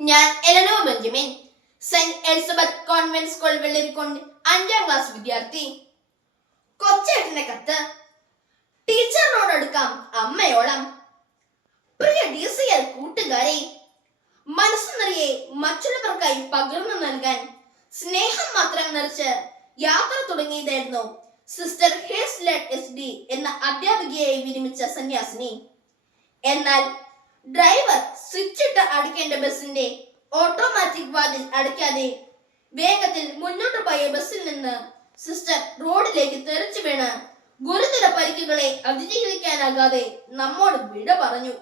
ഞാൻ Eleanor Benjamin, Saint Elizabeth convent school Vellarikundu 5ാം class വിദ്യാർത്ഥി. കൊച്ചേട്ടന്റെ കത്ത്. ടീച്ചറിനോടെടുക്കാം അമ്മയോളം. പ്രിയ DCL കൂട്ടുകാരെ, മനസ്സു നിറയെ മറ്റുള്ളവർക്കായി പകർന്നു നൽകാൻ സ്നേഹം മാത്രം നിറച്ച് യാത്ര തുടങ്ങിയതായിരുന്നു സിസ്റ്റർ ഹേസ്ലെറ്റ് SD എന്ന അധ്യാപികയായി വിരമിച്ച സന്യാസിനി. എന്നാൽ ഡ്രൈവർ സ്വിച്ചിട്ട് അടയ്ക്കേണ്ട ബസിന്റെ ഓട്ടോമാറ്റിക് വാതിൽ അടയ്ക്കാതെ വേഗത്തിൽ മുന്നോട്ട് പോയ ബസ്സിൽ നിന്ന് സിസ്റ്റർ റോഡിലേക്ക് തെറിച്ചു വീണ് ഗുരുതര പരിക്കുകളെ അതിജീവിക്കാനാകാതെ നമ്മോട് വിട പറഞ്ഞു.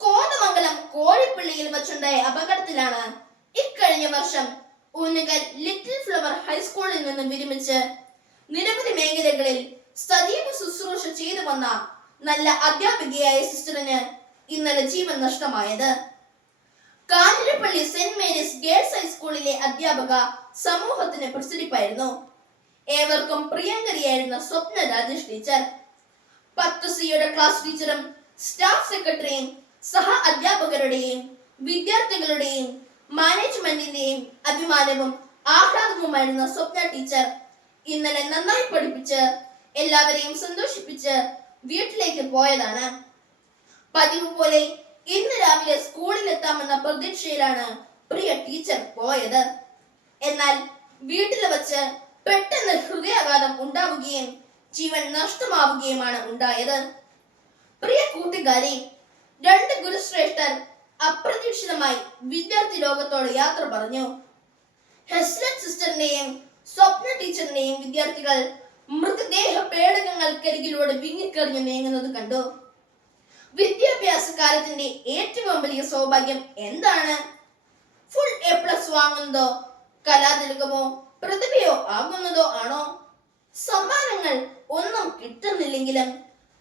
കോതമംഗലം കോഴിപ്പള്ളിയിൽ വച്ചുണ്ടായ അപകടത്തിലാണ് ഇക്കഴിഞ്ഞ വർഷം ഊന്നുകൽ ലിറ്റിൽ ഫ്ലവർ ഹൈസ്കൂളിൽ നിന്ന് വിരമിച്ച് നിരവധി മേഖലകളിൽ സജീവ ശുശ്രൂഷ ചെയ്തു വന്ന നല്ല അധ്യാപികയായ സിസ്റ്ററിന് ഇന്നലെ ജീവൻ നഷ്ടമായത്. കാഞ്ഞിരപ്പള്ളി സെന്റ് മേരീസ് ഗേൾസ് ഹൈസ്കൂളിലെ അധ്യാപക സമൂഹത്തിന് പ്രസിദ്ധിപ്പായിരുന്നു. ഏവർക്കും പ്രിയങ്കരിയായിരുന്ന സ്വപ്ന രാജേഷ് ടീച്ചർ 10C ക്ലാസ് ടീച്ചറും സ്റ്റാഫ് സെക്രട്ടറിയും സഹ അധ്യാപകരുടെയും വിദ്യാർത്ഥികളുടെയും മാനേജ്മെന്റിന്റെയും അഭിമാനവും ആഹ്ലാദവുമായിരുന്ന സ്വപ്ന ടീച്ചർ ഇന്നലെ നന്നായി പഠിപ്പിച്ച് എല്ലാവരെയും സന്തോഷിപ്പിച്ച് വീട്ടിലേക്ക് പോയതാണ്. പതിവ് പോലെ ഇന്ന് രാവിലെ സ്കൂളിൽ എത്താമെന്ന പ്രതീക്ഷയിലാണ് പ്രിയ ടീച്ചർ പോയത്. എന്നാൽ വീട്ടിൽ വച്ച് പെട്ടെന്ന് ഹൃദയാഘാതം ഉണ്ടാവുകയും ജീവൻ നഷ്ടമാവുകയുമാണ് ഉണ്ടായത്. പ്രിയ കൂട്ടുകാരെ, 2 ഗുരുശ്രേഷ്ഠർ അപ്രതീക്ഷിതമായി വിദ്യാർത്ഥി ലോകത്തോട് യാത്ര പറഞ്ഞു. ഹെസ്ലറ്റ് സിസ്റ്ററിന്റെയും സ്വപ്ന ടീച്ചറിന്റെയും വിദ്യാർത്ഥികൾ മൃതദേഹ പേടകങ്ങൾക്കരികിലൂടെ വിങ്ങിക്കറിഞ്ഞു നീങ്ങുന്നത് കണ്ടു. വിദ്യാഭ്യാസ കാലത്തിന്റെ ഏറ്റവും വലിയ സൗഭാഗ്യം എന്താണ്? ഫുൾ A+ വാങ്ങുന്നതോ കലാതിലകമോ പ്രതിഭയോ ആകുന്നതോ ആണോ? സമ്മാനങ്ങൾ ഒന്നും കിട്ടുന്നില്ലെങ്കിലും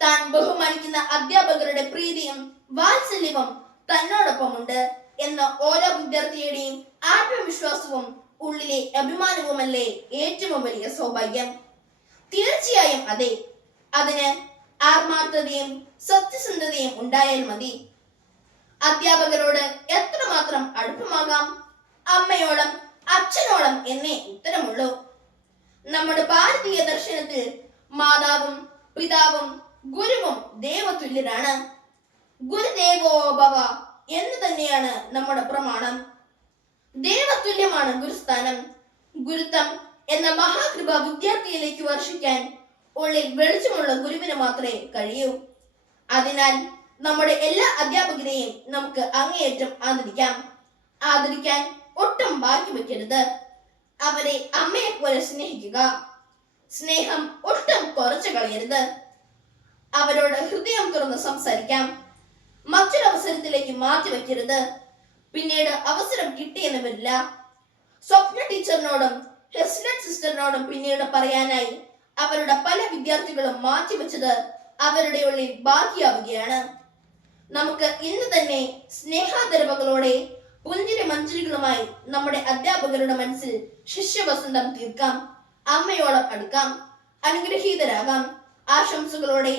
താൻ ബഹുമാനിക്കുന്ന അധ്യാപകരുടെ പ്രീതിയും വാത്സല്യവും തന്നോടൊപ്പമുണ്ട് എന്ന ഓരോ വിദ്യാർത്ഥിയുടെയും ആത്മവിശ്വാസവും ഉള്ളിലെ അഭിമാനവുമല്ലേ ഏറ്റവും വലിയ സൗഭാഗ്യം? തീർച്ചയായും അതെ. അതിന് ആത്മാർത്ഥതയും സത്യസന്ധതയും ഉണ്ടായാൽ മതി. അധ്യാപകരോട് എത്രമാത്രം അടുപ്പമാകാം? അമ്മയോളം അച്ഛനോളം എന്നേ ഉത്തരമുള്ളൂ. നമ്മുടെ ഭാരതീയ ദർശനത്തിൽ മാതാവും പിതാവും ഗുരുവും ദേവതുല്യരാണ്. ഗുരുദേവോ ഭവ എന്ന് തന്നെയാണ് നമ്മുടെ പ്രമാണം. ദേവതുല്യമാണ് ഗുരുസ്ഥാനം. ഗുരുത്വം എന്ന മഹാകൃപ വിദ്യാർത്ഥിയിലേക്ക് വർഷിക്കാൻ ഉള്ളിൽ വെളിച്ചമുള്ള ഗുരുവിന് മാത്രമേ കഴിയൂ. അതിനാൽ നമ്മുടെ എല്ലാ അധ്യാപകരെയും നമുക്ക് അങ്ങേയറ്റം ആദരിക്കാൻ ഒട്ടും ബാക്കി വെക്കരുത്. അവരെ അമ്മയെ പോലെ സ്നേഹിക്കുക. സ്നേഹം ഒട്ടും കുറച്ചു കളയരുത്. അവരോട് ഹൃദയം തുറന്ന് സംസാരിക്കാം. മറ്റൊരവസരത്തിലേക്ക് മാറ്റി വെക്കരുത്. പിന്നീട് അവസരം കിട്ടിയെന്ന് വരില്ല. സ്വപ്ന ടീച്ചറിനോടും ഹെസ്ലറ്റ് സിസ്റ്ററിനോടും പിന്നീട് പറയാനായി അവരുടെ പല വിദ്യാർത്ഥികളും മാറ്റിവെച്ചത് അവരുടെ ഉള്ളിൽ ബാക്കിയാവുകയാണ്. നമുക്ക് ഇന്ന് തന്നെ സ്നേഹാദരവുകളോടെ പുഞ്ചിരി മഞ്ചരികളുമായി നമ്മുടെ അധ്യാപകരുടെ മനസ്സിൽ ശിഷ്യവസന്തം തീർക്കാം. അമ്മയോളം അടുക്കാം. അനുഗ്രഹീതരാകാം. ആശംസകളോടെ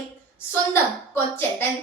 സ്വന്തം കൊച്ചേട്ടൻ.